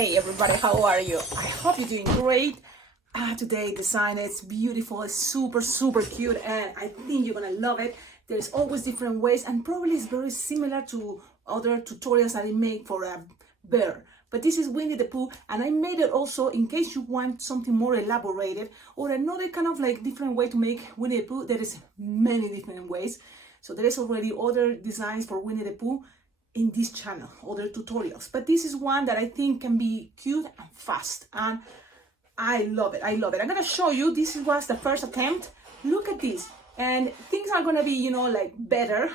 Hey everybody, how are you? I hope you're doing great. Today design is beautiful, it's super cute, and I think you're gonna love it. There's always different ways, and probably it's very similar to other tutorials that I make for a bear. But this is Winnie the Pooh, and I made it also in case you want something more elaborated or another kind of like different way to make Winnie the Pooh. There is many different ways. So there is already other designs for Winnie the Pooh in this channel, other tutorials, but this is one that I think can be cute and fast, and I love it. I'm gonna show you. This was the first attempt. Look at this, and things are gonna be, you know, like better.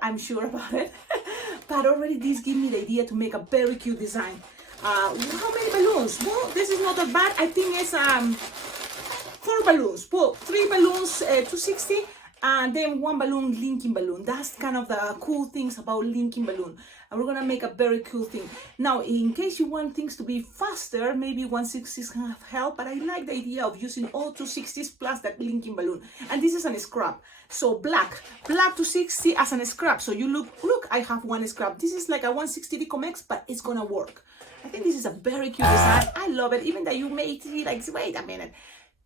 I'm sure about it. But already this gives me the idea to make a very cute design. How many balloons? Well, this is not that bad. I think it's 4 balloons. Well, 3 balloons, 260. And then 1 balloon, linking balloon. That's kind of the cool things about linking balloon. And we're gonna make a very cool thing. Now, in case you want things to be faster, maybe 160 is gonna help, but I like the idea of using all 260s plus that linking balloon. And this is a scrap. So black 260 as a scrap. So you look, I have 1 scrap. This is like a 160 Decomex, but it's gonna work. I think this is a very cute design. I love it, even that you may see like, wait a minute.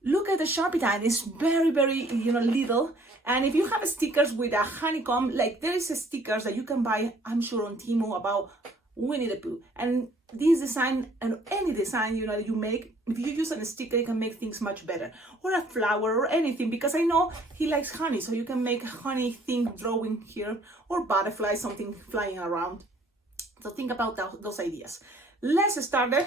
Look at the Sharpie line, it's very, you know, little. And if you have stickers with a honeycomb, like there is stickers that you can buy, I'm sure on Temu, about Winnie the Pooh. And this design, and any design, you know, that you make, if you use a sticker, you can make things much better. Or a flower or anything, because I know he likes honey, so you can make a honey thing drawing here, or butterfly, something flying around. So think about those ideas. Let's start it.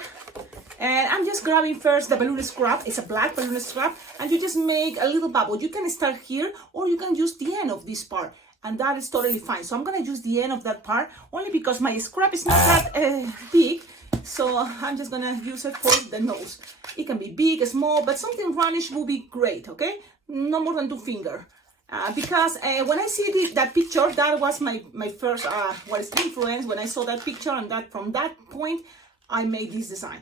And I'm just grabbing first the balloon scrap. It's a black balloon scrap, and you just make a little bubble. You can start here, or you can use the end of this part, and that is totally fine. So I'm gonna use the end of that part only because my scrap is not that big, so I'm just gonna use it for the nose. It can be big, small, but something roundish will be great. Okay, no more than 2 fingers. Because when I see that picture, that was my first influence. When I saw that picture, and that from that point I made this design.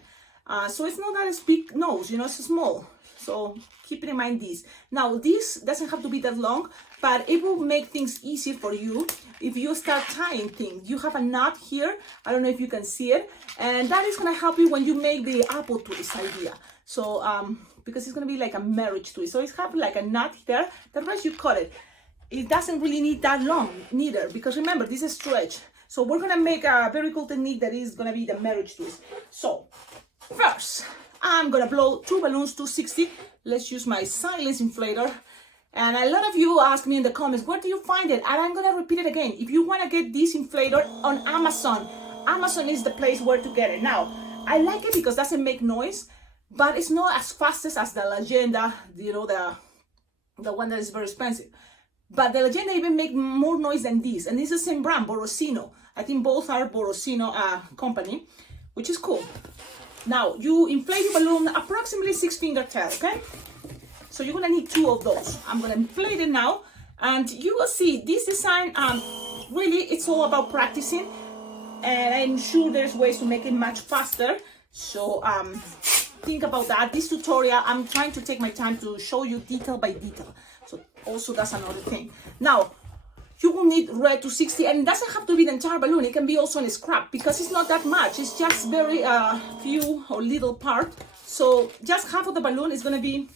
So it's not that it's big nose, you know, it's small. So keep in mind this. Now this doesn't have to be that long, but it will make things easy for you if you start tying things. You have a knot here, I don't know if you can see it, and that is gonna help you when you make the apple twist idea. So because it's gonna be like a marriage twist. So it's have like a knot there, the rest you cut it. It doesn't really need that long neither, because remember, this is stretch. So we're gonna make a very cool technique that is gonna be the marriage twist. So first, I'm gonna blow 2 balloons, 260. Let's use my silence inflator. And a lot of you ask me in the comments, where do you find it? And I'm gonna repeat it again. If you wanna get this inflator on Amazon, Amazon is the place where to get it. Now, I like it because it doesn't make noise, but it's not as fast as the Legenda, you know, the one that is very expensive. But the Legenda even make more noise than this, and this is the same brand, Borosino. I think both are Borosino company, which is cool. Now you inflate your balloon approximately 6-finger tail, okay? So you're gonna need 2 of those. I'm gonna inflate it now, and you will see this design. Really, it's all about practicing, and I'm sure there's ways to make it much faster. So think about that. This tutorial, I'm trying to take my time to show you detail by detail. So also that's another thing. Now, you will need red 260, and it doesn't have to be the entire balloon. It can be also in a scrap, because it's not that much. It's just very few or little part. So just half of the balloon is gonna be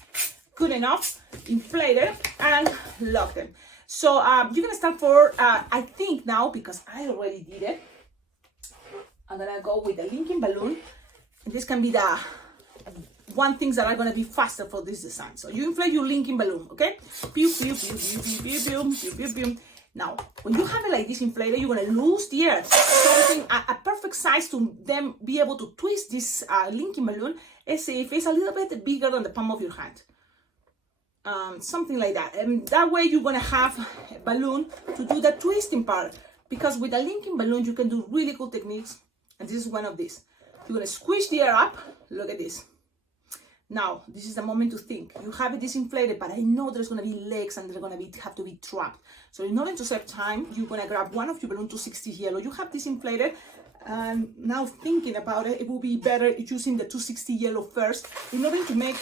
good enough. Inflate it and lock them. So you're gonna start for, I think now, because I already did it, I'm gonna go with the linking balloon. And this can be the one things that are gonna be faster for this design. So you inflate your linking balloon, okay? Pew, pew, pew, pew, pew, pew, pew, pew, pew, pew. Now, when you have it like this inflated, you're gonna lose the air. Something, a perfect size to then be able to twist this linking balloon is if it's a little bit bigger than the palm of your hand. Something like that. And that way you're gonna have a balloon to do the twisting part. Because with a linking balloon, you can do really cool techniques. And this is one of these. You're gonna squish the air up. Look at this. Now, this is the moment to think. You have it disinflated, but I know there's gonna be legs and they're gonna have to be trapped. So in order to save time, you're gonna grab one of your balloon 260 yellow. You have this inflated, and now thinking about it, it will be better using the 260 yellow first in order to make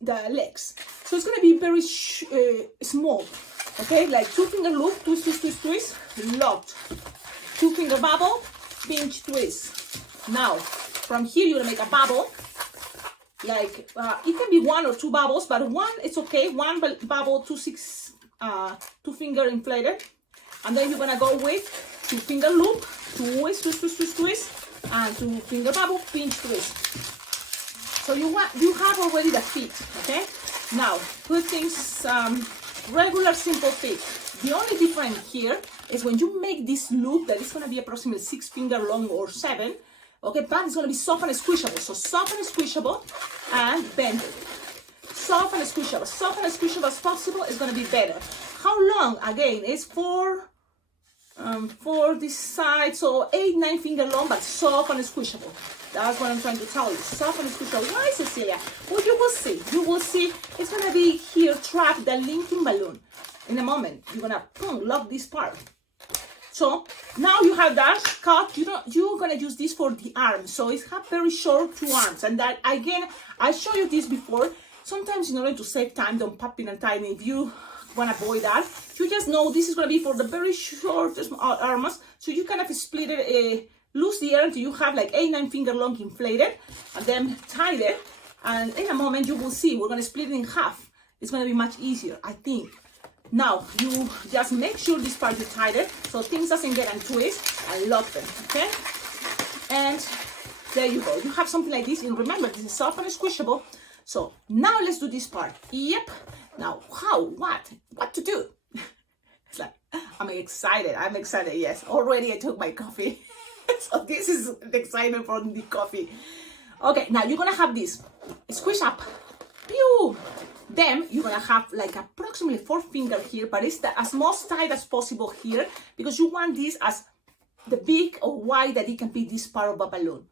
the legs. So it's gonna be very small, okay? Like 2-finger loop, twist, twist, twist, twist, locked. 2-finger bubble, pinch, twist. Now, from here, you're gonna make a bubble. Like, it can be 1 or 2 bubbles, but one, it's okay. 1 bubble, 2 finger inflated. And then you're gonna go with 2 finger loop, twist, twist, twist, twist, twist, and 2 finger bubble, pinch, twist. So you have already the feet, okay? Now, put things, regular simple feet. The only difference here is when you make this loop that is gonna be approximately 6 finger long or 7, okay, but it's gonna be soft and squishable. So soft and squishable and bend it. Soft and squishable as possible is gonna be better. How long? Again, it's for this side, so 8-9 finger long, but soft and squishable. That's what I'm trying to tell you. Soft and squishable. Why, Cecilia? Well, you will see. You will see. It's gonna be here trapped the linking balloon. In a moment, you're gonna lock this part. So now you have that cut. You're gonna use this for the arms. So it's have very short 2 arms, and that again, I showed you this before. Sometimes in order to save time, don't pop in and tighten. If you want to avoid that, you just know this is going to be for the very shortest arms. So you kind of split it, loose the air until you have like 8-9 finger long inflated, and then tie it. And in a moment you will see we're going to split it in half. It's going to be much easier, I think. Now you just make sure this part is tighter so things doesn't get untwist, and lock them, okay? And there you go. You have something like this, and remember this is soft and squishable. So now let's do this part. Yep. Now, what to do? It's like, I'm excited, yes. Already I took my coffee. So this is the excitement from the coffee. Okay, now you're gonna have this. Squish up. Pew! Then you're gonna have like approximately 4 finger here, but it's as most tight as possible here, because you want this as the big or wide that it can be this part of a balloon.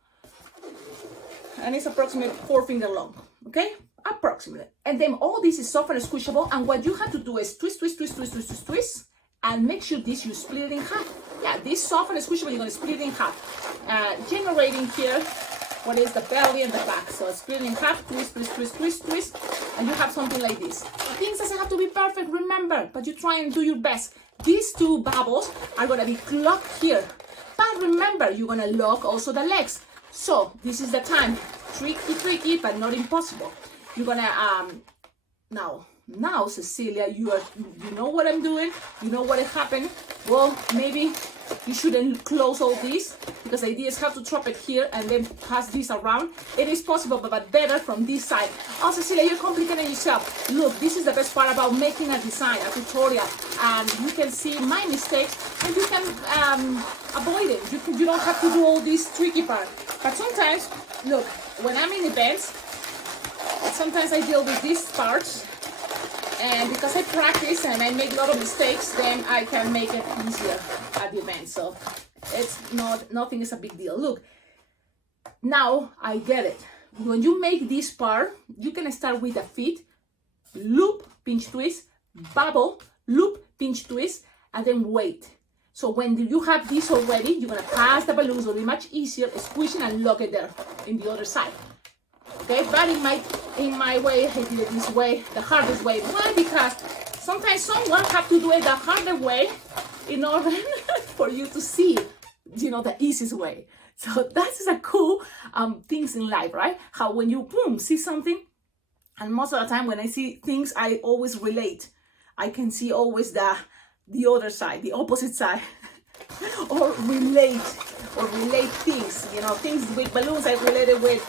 And it's approximately 4 finger long, okay? Approximately. And then all this is soft and squishable, and what you have to do is twist, twist, twist, twist, twist, twist, twist, and make sure this you split it in half. Yeah, this soft and squishable, you're gonna split it in half, generating here what is the belly and the back. So split it in half, twist, twist, twist, twist, twist, and you have something like this. Things doesn't have to be perfect, remember, but you try and do your best. These 2 bubbles are gonna be locked here, but remember, you're gonna lock also the legs. So this is the time. Tricky, but not impossible. You're gonna now Cecilia, you know what I'm doing, you know what happened. Well, maybe you shouldn't close all this, because the idea is how to trap it here and then pass this around. It is possible, but better from this side. Oh, Cecilia, you're complicating yourself. Look, this is the best part about making a design, a tutorial, and you can see my mistakes and you can avoid it. You don't have to do all this tricky part. But sometimes, look, when I'm in events, sometimes I deal with these parts, and because I practice and I make a lot of mistakes, then I can make it easier at the event. So it's nothing is a big deal. Look, now I get it. When you make this part, you can start with the feet, loop, pinch, twist, bubble, loop, pinch, twist, and then wait. So when you have this already, you're gonna pass the balloons. It'll be much easier squishing and lock it there in the other side. Okay, but in my way, I did it this way, the hardest way. Why? Because sometimes someone have to do it the harder way in order for you to see, the easiest way. So that's a cool things in life, right? How when you see something, and most of the time when I see things, I always relate. I can see always the other side, the opposite side, or relate things. Things with balloons I related with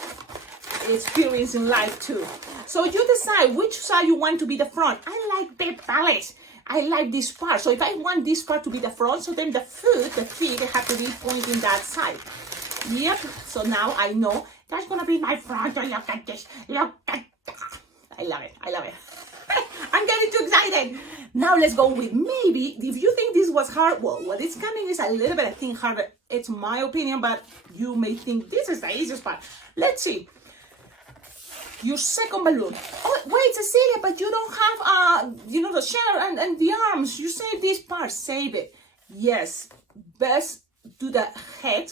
experience in life too. So you decide which side you want to be the front. I like the balance. I like this part. So if I want this part to be the front, so then the feet have to be pointing that side. Yep. So now I know that's gonna be my front. Look at this. Look at that. I love it. I'm getting too excited. Now let's go with, maybe if you think this was hard, well, what is coming is a little bit, I think, harder. It's my opinion, but you may think this is the easiest part. Let's see. Your second balloon. Oh, wait, Cecilia, but you don't have, the shell and the arms. You save this part. Save it. Yes. Best do the head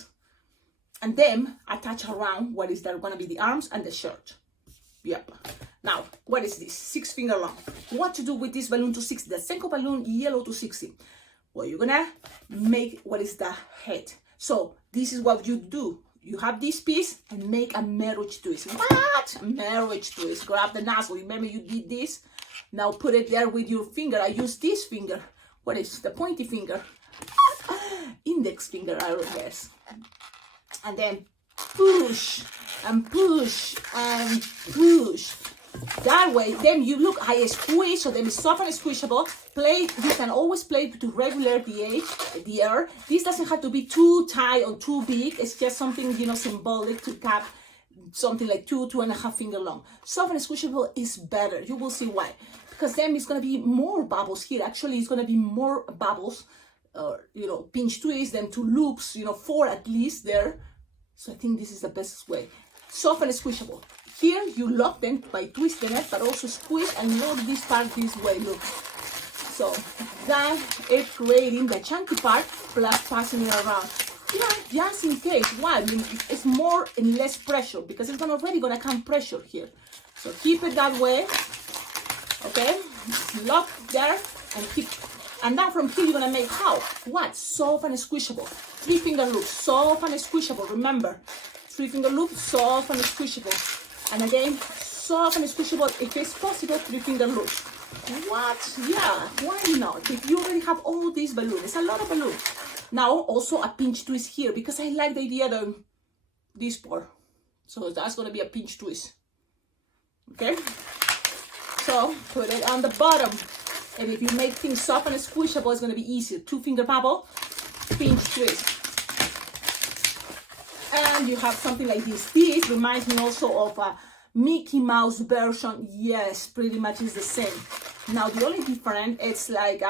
and then attach around what is there going to be the arms and the shirt. Yep. Now, what is this? 6 finger long. What to do with this balloon to 60? The second balloon, yellow to 60. Well, you're going to make what is the head. So this is what you do. you have this piece and make a marriage twist. What? Marriage twist. Grab the nozzle. Remember you did this? Now put it there with your finger. I use this finger. What is the pointy finger? Index finger, I would guess. And then push and push and push. That way, then you look, I squish, so then it's soft and squishable. Play, you can always play to regular the air. This doesn't have to be too tight or too big. It's just something, you know, symbolic to cap something like 2.5 finger long. Soft and squishable is better. You will see why. Because then it's going to be more bubbles here. Actually, it's going to be more bubbles, you know, pinch twist, then 2 loops, you know, 4 at least there. So I think this is the best way. Soft and squishable. Here you lock them by twisting it, but also squeeze and lock this part this way, look. So that is creating the chunky part plus passing it around. You know, just in case. Why? I mean, it's more and less pressure because it's already gonna come pressure here. So keep it that way. Okay? Lock there and keep. And now from here you're gonna make how? What? Soft and squishable. 3 finger loop, soft and squishable. Remember, 3 finger loop, soft and squishable. And again, soft and squishable, if it's possible, 3 finger loop. What? Yeah, why not? If you already have all these balloons, it's a lot of balloons. Now, also a pinch twist here, because I like the idea of this part. So that's going to be a pinch twist. Okay? So, put it on the bottom. And if you make things soft and squishable, it's going to be easier. 2 finger bubble, pinch twist. And you have something like this. This reminds me also of a Mickey Mouse version. Yes, pretty much is the same. Now the only difference, it's like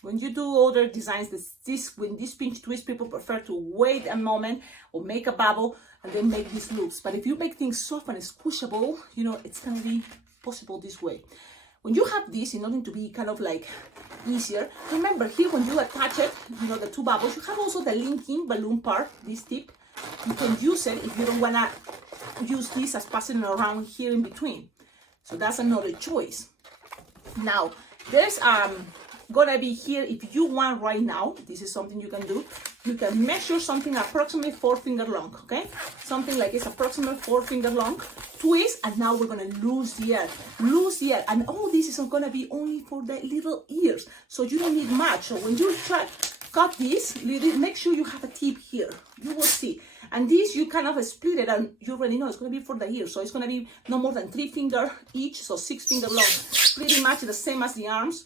when you do other designs, when this pinch twist, people prefer to wait a moment or make a bubble and then make these loops. But if you make things soft and squishable, you know, it's gonna be possible this way. When you have this, in order to be kind of like easier, remember here when you attach it, you know, the 2 bubbles, you have also the linking balloon part, this tip. You can use it if you don't want to use this as passing it around here in between. So that's another choice. Now, there's gonna be here, if you want right now, this is something you can do. You can measure something approximately 4 finger long, okay? Something like it's approximately 4 finger long. Twist, and now we're gonna lose the air. Lose the air, and all this is gonna be only for the little ears. So you don't need much. So when you try, cut this, make sure you have a tip here. You will see. And this, you kind of split it, and you already know it's going to be for the ear. So it's going to be no more than 3 finger each, so 6 finger long. Pretty much the same as the arms,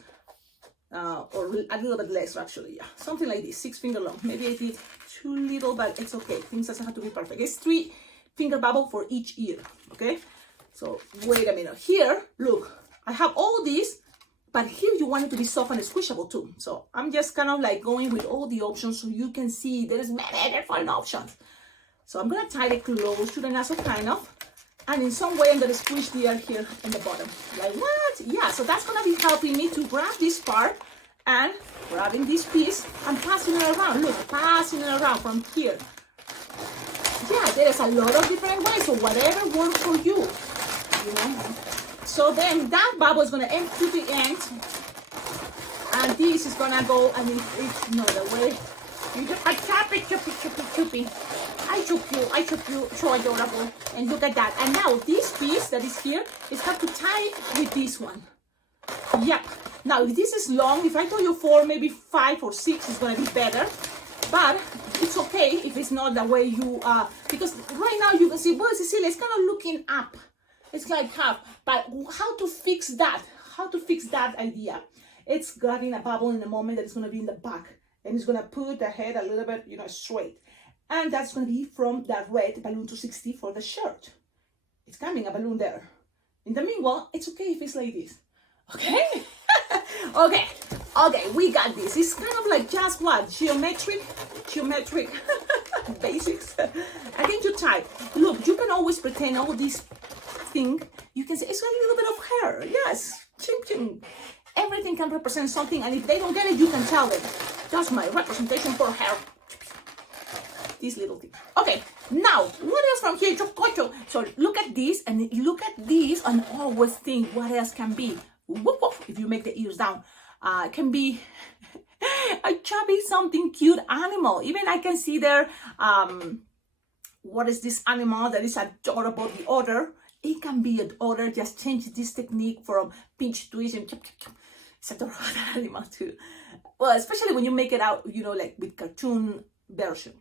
or a little bit less, actually. Yeah, something like this, 6 finger long. Maybe I did too little, but it's okay. Things doesn't have to be perfect. It's 3 finger bubble for each ear, okay? So wait a minute. Here, look, I have all these. But here you want it to be soft and squishable too. So I'm just kind of like going with all the options so you can see there's many different options. So I'm going to tie it close to the nozzle kind of. And in some way I'm going to squish the air here in the bottom. Like what? Yeah, so that's going to be helping me to grab this part and grabbing this piece and passing it around. Look, passing it around from here. Yeah, there's a lot of different ways. So whatever works for you, you know. So then that bubble is going to end to the end, and this is going to go, and it's not the way. You just, I chop it, choppy. I chop you, so adorable. And look at that. And now this piece that is here is have to tie with this one. Yep. Now if this is long, if I told you 4, maybe 5 or 6 is going to be better. But it's okay if it's not the way you, because right now you can see, well, Cecilia, it's kind of looking up. It's like half, but how to fix that? How to fix that idea? It's grabbing a bubble in the moment that it's going to be in the back, and it's going to put the head a little bit, you know, straight. And that's going to be from that red balloon 260 for the shirt. It's coming a balloon there. In the meanwhile, it's okay if it's like this. Okay? Okay, we got this. It's kind of like just what? Geometric basics. Again, to type. Look, you can always pretend all these thing, you can say it's a little bit of hair. Yes, ching ching. Everything can represent something, and if they don't get it, you can tell them. That's my representation for hair. This little thing. Okay, now what else from here? So look at this and always think what else can be. Whoop, whoop, if you make the ears down, can be a chubby, something cute animal. Even I can see there what is this animal that is adorable, the otter. It can be an otter. Just change this technique from pinch twist and chop, chop, chop. It's adorable animal too. Well, especially when you make it out, you know, like with cartoon version.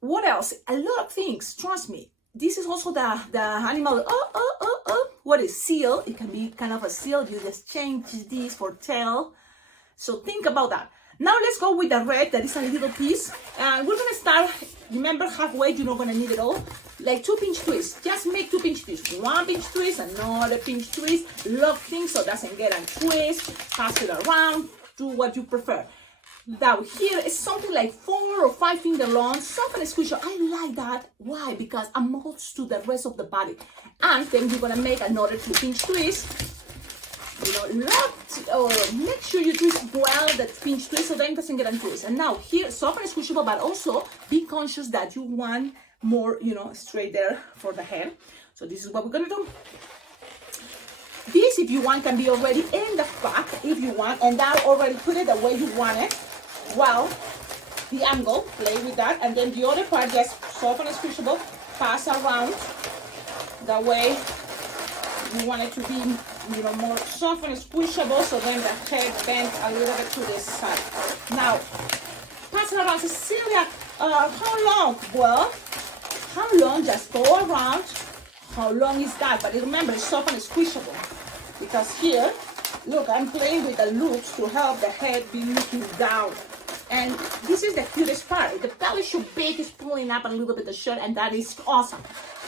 What else? A lot of things, trust me. This is also the animal, what is seal? It can be kind of a seal. You just change this for tail. So think about that. Now let's go with the red, that is a little piece. And we're gonna start, remember halfway, you're not gonna need it all. Like 2 pinch twists, just make 2 pinch twists. 1 pinch twist, another pinch twist. Lock things so it doesn't get a twist. Pass it around, do what you prefer. Now here is something like 4 or 5 finger long, soft and squishy. I like that. Why? Because it molds to the rest of the body. And then you're gonna make another 2 pinch twists. You know, make sure you twist well that pinch twist so then it doesn't get a twist. And now here, soft and squishable, but also be conscious that you want more, you know, straight there for the head. So this is what we're gonna do. This, if you want, can be already in the back, if you want, and that already put it the way you want it. Well, the angle, play with that, and then the other part, just soft and squishable, pass around the way you want it to be, you know, more soft and squishable, so then the head bends a little bit to this side. Now, pass it around. Cecilia, how long? Well, how long? Just go around. How long is that? But remember, it's soft and squishable. Because here, look, I'm playing with the loops to help the head be looking down. And this is the cutest part. The belly should big is pulling up a little bit the shirt, and that is awesome.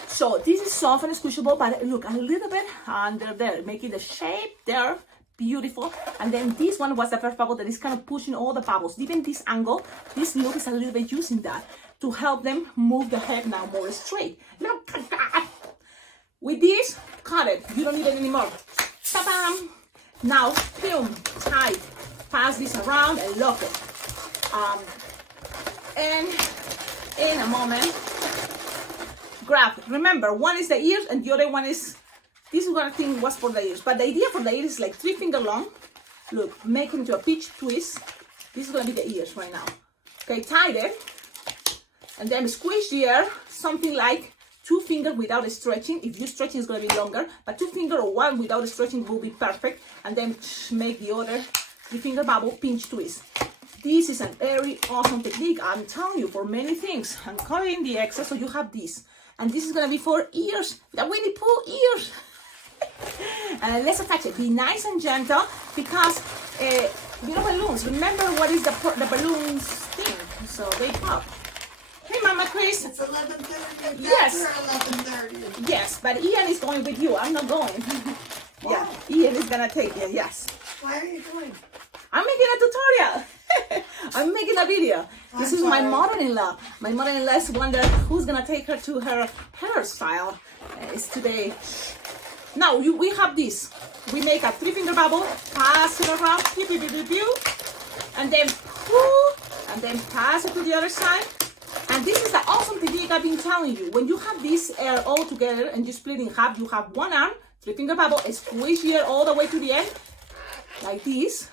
So this is soft and squishable, but look, a little bit under there, making the shape there beautiful. And then this one was the first bubble that is kind of pushing all the bubbles. Even this angle, this look is a little bit using that to help them move the head now more straight. Look at that. With this, cut it. You don't need it anymore. Ta-bam! Now, boom, tight. Pass this around and lock it. And in a moment, grab. Remember, one is the ears and the other one is, this is what I think was for the ears. But the idea for the ears is like 3 finger long. Look, make it into a pinch twist. This is going to be the ears right now. Okay, tie it. And then squish the ear, something like 2 finger without stretching. If you stretching, it's going to be longer. But 2 finger or 1 without stretching will be perfect. And then make the other 3 finger bubble pinch twist. This is a very awesome technique. I'm telling you, for many things. I'm cutting the excess so you have this. And this is going to be for ears, the Winnie Pooh ears. And let's attach it. Be nice and gentle because, you know, balloons. Remember what is the balloons thing? So they pop. Hey, Mama Chris. It's 11:30. Yes. 11:30. Yes, but Ian is going with you. I'm not going. Yeah, Ian is going to take you. Yes. Why are you going? I'm making a tutorial. I'm making a video. This is my mother-in-law. My mother-in-law is wondering who's gonna take her to her hairstyle. It's today. Now we have this. We make a 3 finger bubble, pass it around, pew, pew, pew, pew, pew, and then pull, and then pass it to the other side. And this is the awesome technique I've been telling you. When you have this air all together and you split in half, you have one arm, 3 finger bubble, squish the air all the way to the end, like this.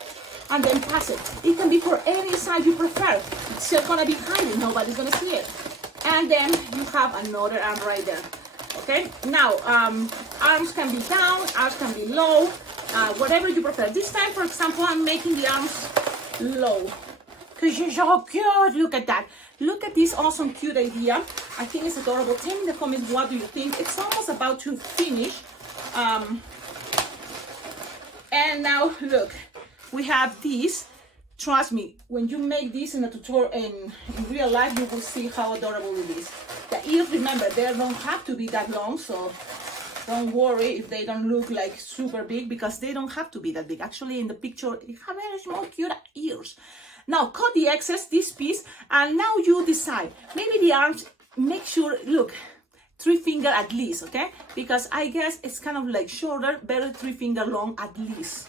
And then pass it. It can be for any side you prefer. It's still gonna be hiding, nobody's gonna see it. And then you have another arm right there. Okay, now arms can be down, arms can be low, whatever you prefer. This time, for example, I'm making the arms low. Because you're so cute, look at that. Look at this awesome cute idea. I think it's adorable. Tell me in the comments, what do you think? It's almost about to finish. And now look. We have this. Trust me, when you make this in a tutorial in real life, you will see how adorable it is. The ears, remember, they don't have to be that long, so don't worry if they don't look like super big because they don't have to be that big. Actually, in the picture, you have very small, cute ears. Now, cut the excess, this piece, and now you decide. Maybe the arms, make sure, look, 3 finger at least, okay? Because I guess it's kind of like shorter, better 3 finger long at least,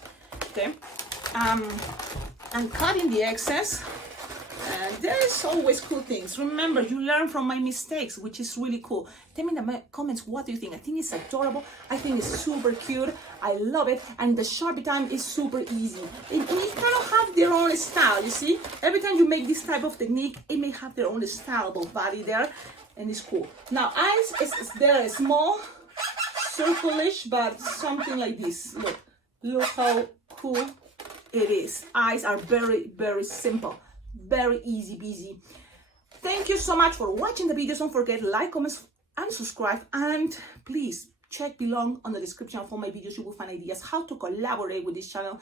okay? And cutting the excess, And there's always cool things. Remember, you learn from my mistakes, which is really cool. Tell me in the comments, what do you think? I think it's adorable. I think it's super cute. I love it. And the Sharpie time is super easy. It kind of have their own style, you see? Every time you make this type of technique, it may have their own style of body there. And it's cool. Now, eyes, they're small, circle-ish, but something like this. Look how cool it is. Eyes are very, very simple. Very easy peasy. Thank you so much for watching the videos. Don't forget like, comment, and subscribe. And please check below on the description of all my videos. You will find ideas how to collaborate with this channel.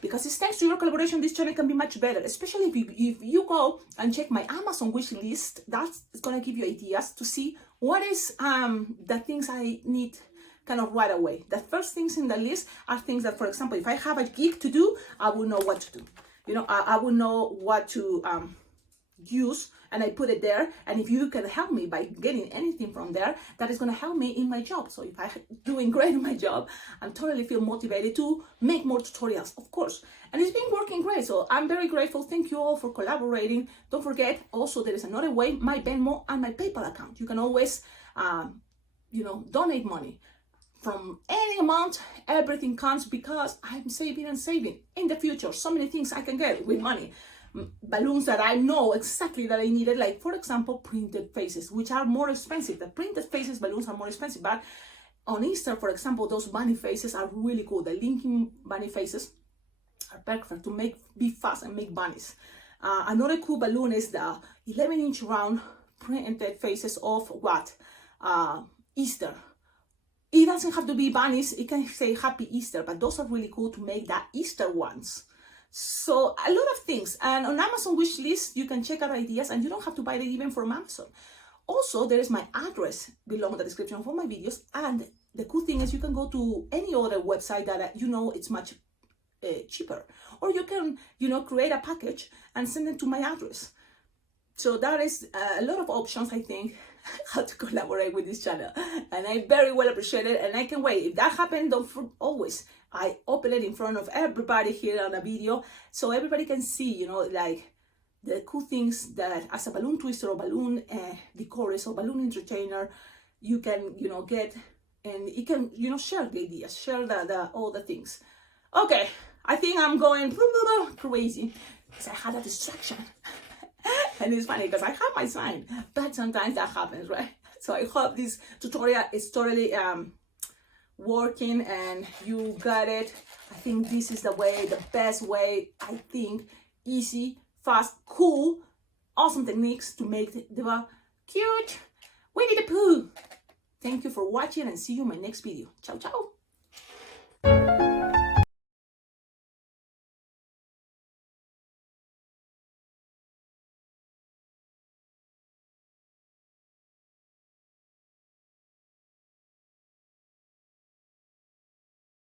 Because it's thanks to your collaboration, this channel can be much better. Especially if you go and check my Amazon wish list, that's gonna give you ideas to see what is the things I need kind of right away. The first things in the list are things that, for example, if I have a gig to do, I will know what to do. You know, I will know what to use, and I put it there. And if you can help me by getting anything from there, that is going to help me in my job. So if I'm doing great in my job, I totally feel motivated to make more tutorials, of course. And it's been working great. So I'm very grateful. Thank you all for collaborating. Don't forget, also, there is another way, my Venmo and my PayPal account. You can always, donate money. From any amount, everything counts because I'm saving and saving. In the future, so many things I can get with money. Balloons that I know exactly that I needed, like, for example, printed faces, which are more expensive. The printed faces balloons are more expensive, but on Easter, for example, those bunny faces are really cool. The Lincoln bunny faces are perfect to be fast and make bunnies. Another cool balloon is the 11-inch round printed faces of what? Easter. It doesn't have to be bunnies, it can say Happy Easter, but those are really cool to make the Easter ones. So a lot of things. And on Amazon wish list, you can check out ideas, and you don't have to buy it even from Amazon. Also, there is my address below in the description of all my videos. And the cool thing is you can go to any other website that it's much cheaper. Or you can, create a package and send it to my address. So that is a lot of options, I think, how to collaborate with this channel, and I very well appreciate it, and I can wait. If that happens, I open it in front of everybody here on a video, so everybody can see, like the cool things that as a balloon twister or balloon decorist or balloon entertainer, you can, get, and it can, share the ideas, share all the things. Okay, I think I'm going crazy because I had a distraction. And it's funny because I have my sign, but sometimes that happens, right? So I hope this tutorial is totally working and you got it. I think this is the best way, I think, easy, fast, cool, awesome techniques to make the cute Winnie the Pooh. Thank you for watching and see you in my next video. Ciao, ciao.